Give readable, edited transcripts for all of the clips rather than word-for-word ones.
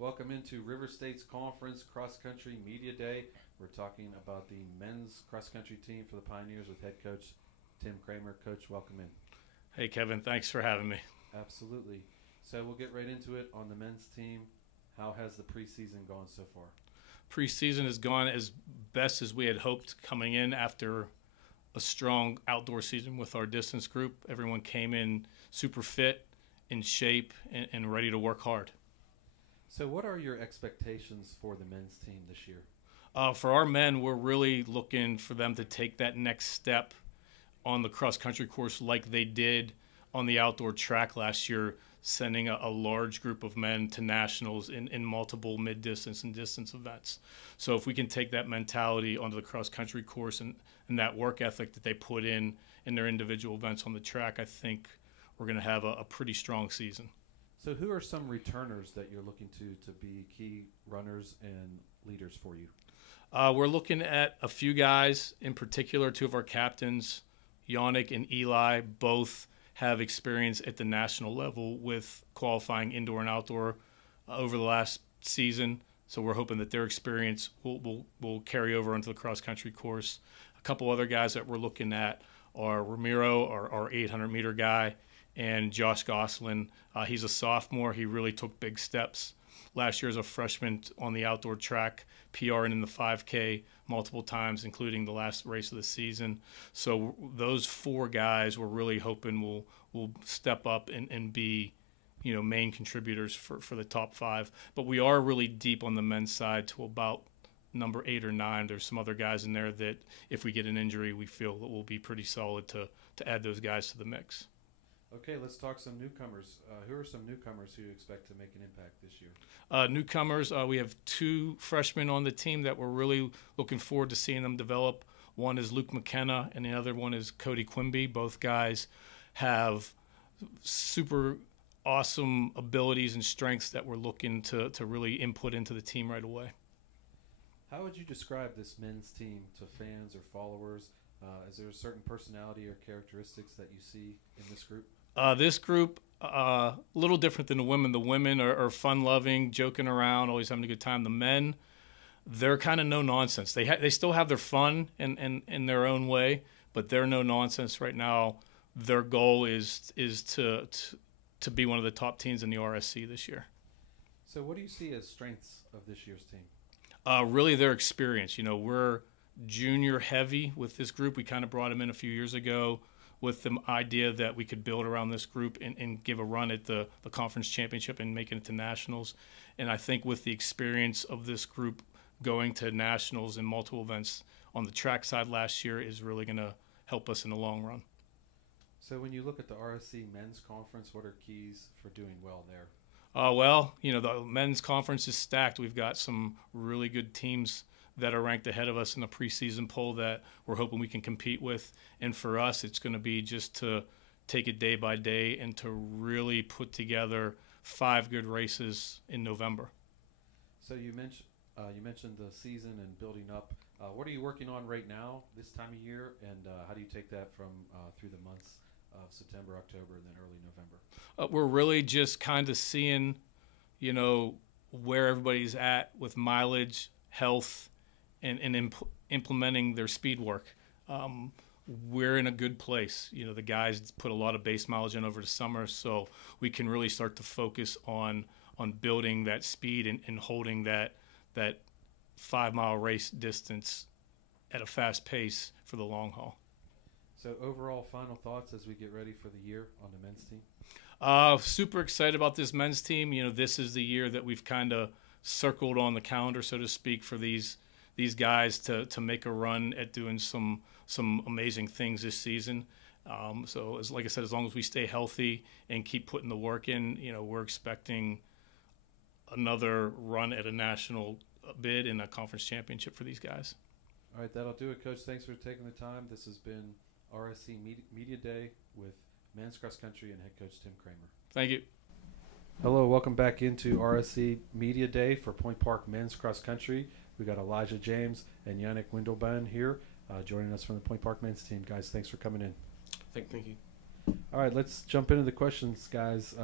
Welcome into River State's Conference Cross Country Media Day. We're talking about the men's cross country team for the Pioneers with head coach Tim Kramer. Coach, welcome in. Hey, Kevin. Thanks for having me. Absolutely. So we'll get right into it on the men's team. How has the preseason gone so far? Preseason has gone as best as we had hoped coming in after a strong outdoor season with our distance group. Everyone came in super fit, in shape, and ready to work hard. So what are your expectations for the men's team this year? For our men, we're really looking for them to take that next step on the cross-country course like they did on the outdoor track last year, sending a large group of men to nationals in multiple mid-distance and distance events. So if we can take that mentality onto the cross-country course and that work ethic that they put in their individual events on the track, I think we're going to have a pretty strong season. So who are some returners that you're looking to be key runners and leaders for you? We're looking at a few guys, in particular, two of our captains, Jannik and Eli, both have experience at the national level with qualifying indoor and outdoor over the last season. So we're hoping that their experience will carry over into the cross-country course. A couple other guys that we're looking at are Ramiro, our 800-meter guy, and Josh Gosselin. He's a sophomore. He really took big steps last year as a freshman on the outdoor track, PRing in the 5K multiple times, including the last race of the season. So those four guys we're really hoping will step up and be, main contributors for the top five. But we are really deep on the men's side to about number 8 or 9. There's some other guys in there that if we get an injury, we feel that we'll be pretty solid to add those guys to the mix. Okay, let's talk some newcomers. Who are some newcomers who you expect to make an impact this year? Newcomers, we have 2 freshmen on the team that we're really looking forward to seeing them develop. One is Luke McKenna, and the other one is Cody Quimby. Both guys have super awesome abilities and strengths that we're looking to really input into the team right away. How would you describe this men's team to fans or followers? Is there a certain personality or characteristics that you see in this group? This group, a little different than the women. The women are fun-loving, joking around, always having a good time. The men, they're kind of no-nonsense. They still have their fun in their own way, but they're no-nonsense right now. Their goal is to be one of the top teams in the RSC this year. So what do you see as strengths of this year's team? Really their experience. We're junior heavy with this group. We kind of brought them in a few years ago with the idea that we could build around this group and give a run at the conference championship and making it to nationals. And I think with the experience of this group going to nationals and multiple events on the track side last year is really going to help us in the long run. So when you look at the RSC men's conference, what are keys for doing well there? The men's conference is stacked. We've got some really good teams that are ranked ahead of us in the preseason poll that we're hoping we can compete with. And for us, it's going to be just to take it day by day and to really put together 5 good races in November. So you mentioned the season and building up. What are you working on right now this time of year, and how do you take that from through the months of September, October, and then early November? We're really just kind of seeing, where everybody's at with mileage, health, and implementing their speed work. We're in a good place. The guys put a lot of base mileage in over the summer, so we can really start to focus on building that speed and holding that 5-mile race distance at a fast pace for the long haul. So overall, final thoughts as we get ready for the year on the men's team? Super excited about this men's team. This is the year that we've kind of circled on the calendar, so to speak, for these guys to make a run at doing some amazing things this season. So like I said, as long as we stay healthy and keep putting the work in, we're expecting another run at a national bid in a conference championship for these guys. All right, that'll do it, Coach. Thanks for taking the time. This has been RSC Media Day with men's cross country and head coach Tim Kramer. Thank you. Hello, welcome back into RSC Media Day for Point Park men's cross country. We got Elijah James and Jannik Windelband here joining us from the Point Park men's team. Guys, thanks for coming in. Thank you. All right, let's jump into the questions, guys.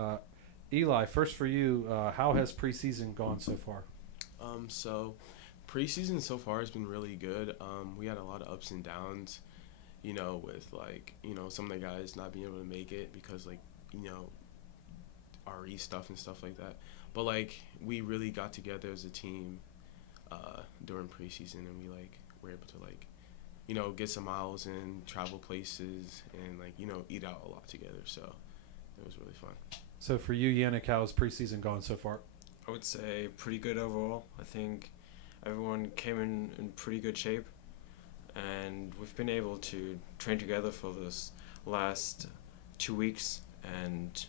Eli, first for you, how has preseason gone so far? So preseason so far has been really good. We had a lot of ups and downs, with some of the guys not being able to make it because RE stuff and stuff like that. But we really got together as a team during preseason, and we were able to get some miles in, travel places, and eat out a lot together. So it was really fun. So for you, Jannik, how has preseason gone so far? I would say pretty good overall. I think everyone came in pretty good shape, and we've been able to train together for this last 2 weeks and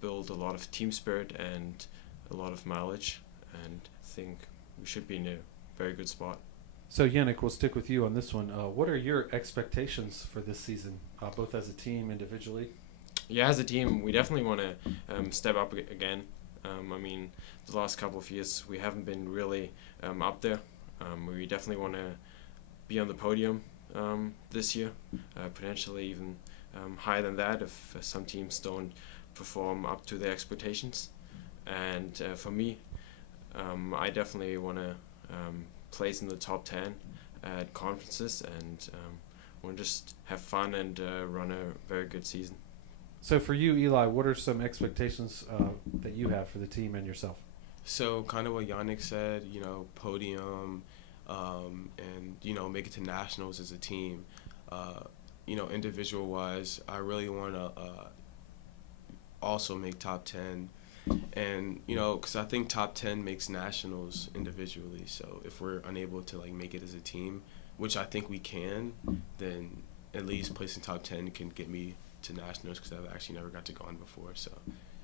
build a lot of team spirit and a lot of mileage, and I think we should be in a very good spot. So Jannik, we'll stick with you on this one. What are your expectations for this season, both as a team, individually? Yeah, as a team, we definitely want to step up again. I mean, the last couple of years we haven't been really up there. We definitely want to be on the podium this year, potentially even higher than that if some teams don't perform up to their expectations. And for me, I definitely want to place in the top 10 at conferences, and want to just have fun and run a very good season. So for you, Eli, what are some expectations that you have for the team and yourself? So kind of what Jannik said, podium, and make it to nationals as a team. Individual wise, I really want to also make top 10, and because I think top 10 makes nationals individually. So if we're unable to make it as a team, which I think we can, then at least placing top 10 can get me to nationals, because I've actually never got to go on before. So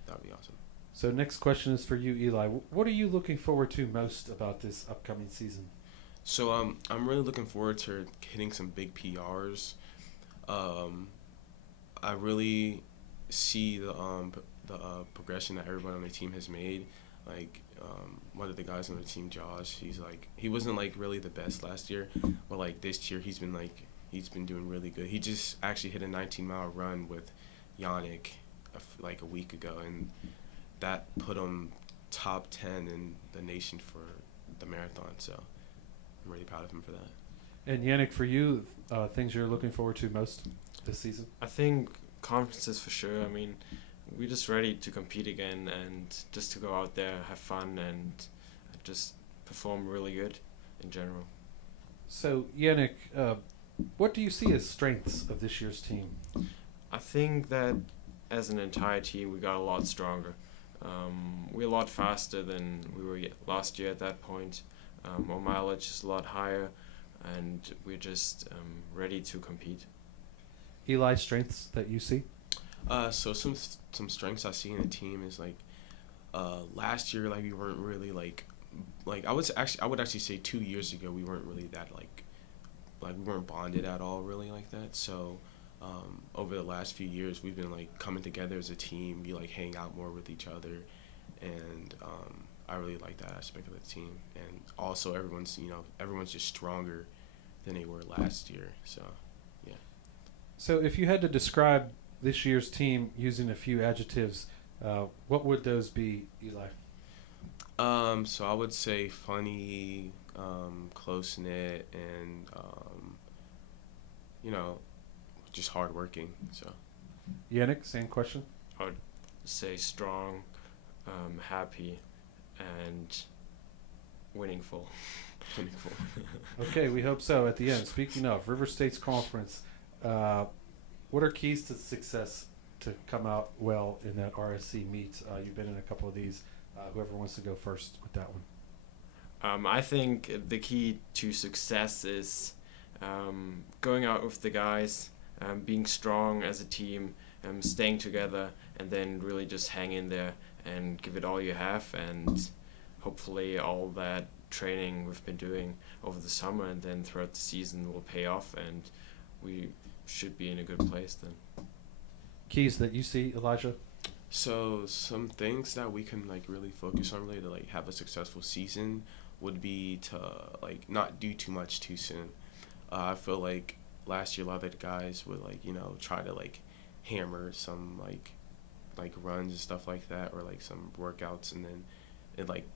that would be awesome. So next question is for you, Eli. What are you looking forward to most about this upcoming season? So I'm really looking forward to hitting some big PRs. I really see the progression that everybody on the team has made. One of the guys on the team, Josh, he wasn't really the best last year, but this year he's been doing really good. He just actually hit a 19-mile run with Jannik a week ago, and that put him top 10 in the nation for the marathon. So I'm really proud of him for that. And Jannik, for you, things you're looking forward to most this season? I think conferences for sure. I mean, we're just ready to compete again and just to go out there, have fun, and just perform really good in general. So Jannik, what do you see as strengths of this year's team? I think that as an entire team, we got a lot stronger. We're a lot faster than we were last year at that point. Our mileage is a lot higher, and we're just ready to compete. Eli, strengths that you see? So some strengths I see in the team is last year we weren't really I would actually say 2 years ago we weren't really that we weren't bonded at all really like that. So over the last few years we've been coming together as a team. We hang out more with each other, and I really like that aspect of the team. And also everyone's just stronger than they were last year. So yeah. So if you had to describe this year's team using a few adjectives, what would those be, Eli? So I would say funny, close-knit, and just hardworking. So Jannik, same question. I would say strong, happy, and winningful. Okay, we hope so at the end. Speaking of River State's conference, what are keys to success to come out well in that RSC meet? You've been in a couple of these. Whoever wants to go first with that one. I think the key to success is going out with the guys, being strong as a team, staying together, and then really just hang in there and give it all you have. And hopefully all that training we've been doing over the summer and then throughout the season will pay off, and we should be in a good place then. Keys that you see, Elijah? So some things that we can really focus on really to have a successful season would be to not do too much too soon. I feel last year a lot of the guys would try to hammer some like runs and stuff like that, or like some workouts, and then it like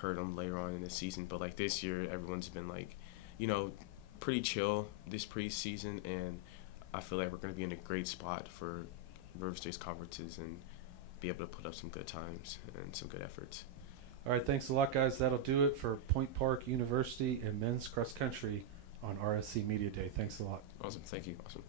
hurt them later on in the season. But like this year, everyone's been like, pretty chill this preseason, and I feel like we're going to be in a great spot for River State's conferences and be able to put up some good times and some good efforts. All right, thanks a lot, guys. That'll do it for Point Park University and men's cross country on RSC Media Day. Thanks a lot. Awesome. Thank you. Awesome.